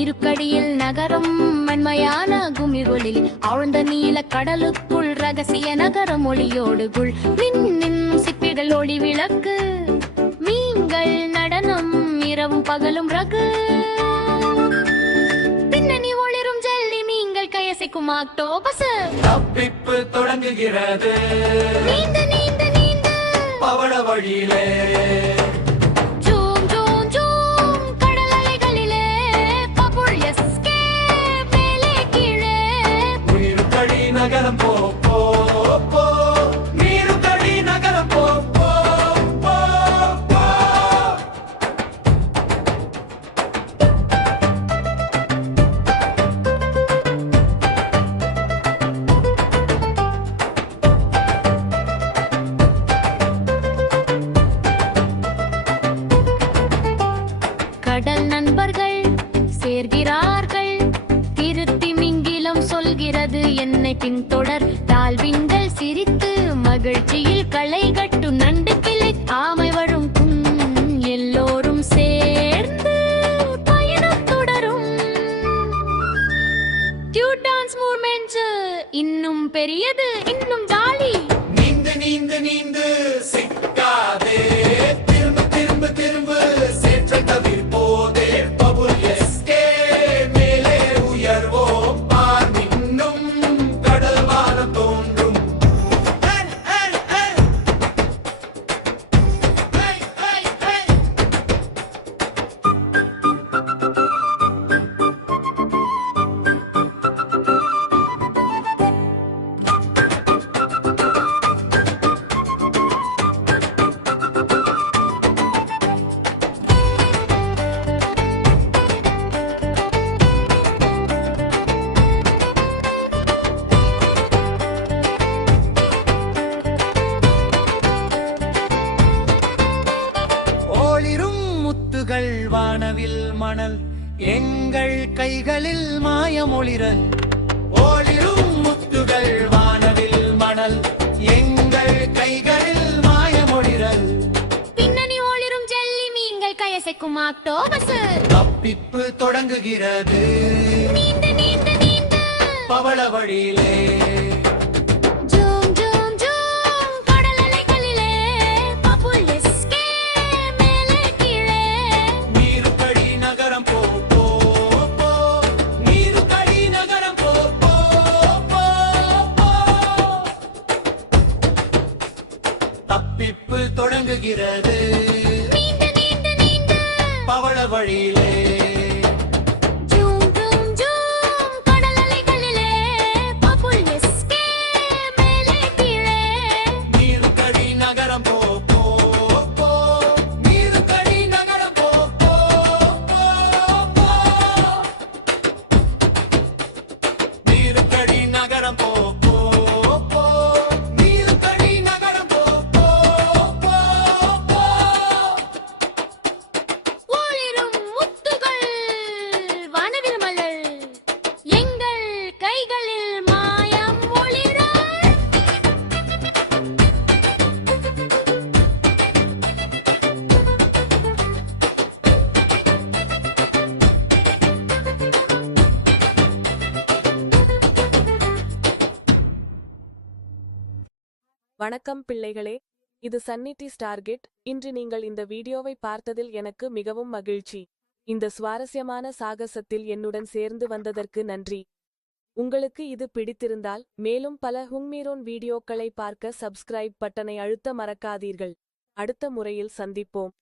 நீருக்கடியில் நகரம் மென்மையான குமிழ்களில் ஆழ்ந்த நீல கடலுக்குள் ரகசிய நகரம் ஒளியோடுகுள் மின்னும் சிப்பிகள் ஒளி விளக்கு மீன்கள் நடனம் இரவும் பகலும் ரகு பின்னணி ஒளிரும் ஜல்லி மீன்கள் கையசைக்கும் ஆக்டோபஸ் தப்பிப்பு தொடங்குகிறது நீந்த நீந்த நீந்த பவள வழியிலே நகரம் போ போ போ நீருக்கடி நகரம் போ போ போ போ கடல் நண்பர்கள் சேர்கிறார்கள் திருத்தி மிங்கிலம் சொல்கிறது என்னை பின்தொடர் தாழ்விங்கள் சிரித்து மகிழ்ச்சியில் களை கட்டும் நண்டு கிளை ஆமை வரும் எல்லோரும் சேர்ந்து பயணம் தொடரும் டான்ஸ் மூவ்மெண்ட் இன்னும் பெரியது இன்னும் ஜாலி நீந்து நீந்து நீந்து சிக்காதே திரும்ப திரும்ப திரும்ப சேற்றை தவிர்ப்போதே பபுள் எஸ்கே மேலே உயர்வோம் பார் இன்னும் கடல் வானம் தோன்றும் வானவில் மணல் எங்கள் கைகளில் மாயமொழிரல் ஓளிரும் முத்துகள் வானவில் மணல் எங்கள் கைகளில் மாயமொழிரல் பின்னணி ஒளிரும் ஜல்லி மீன்கள் கையசைக்கும் ஆக்டோபஸ் தப்பிப்பு தொடங்குகிறது நீந்த நீந்த நீந்த பவள வழியிலே தப்பிப்பு தொடங்குகிறது நீந்த நீந்த நீந்த பவள வழியிலே வணக்கம் பிள்ளைகளே, இது சன்னிட்டி ஸ்டார்கெட். இன்று நீங்கள் இந்த வீடியோவை பார்த்ததில் எனக்கு மிகவும் மகிழ்ச்சி. இந்த சுவாரஸ்யமான சாகசத்தில் என்னுடன் சேர்ந்து வந்ததற்கு நன்றி. உங்களுக்கு இது பிடித்திருந்தால் மேலும் பல ஹுங்மீரோன் வீடியோக்களை பார்க்க சப்ஸ்கிரைப் பட்டனை அழுத்த மறக்காதீர்கள். அடுத்த முறையில் சந்திப்போம்.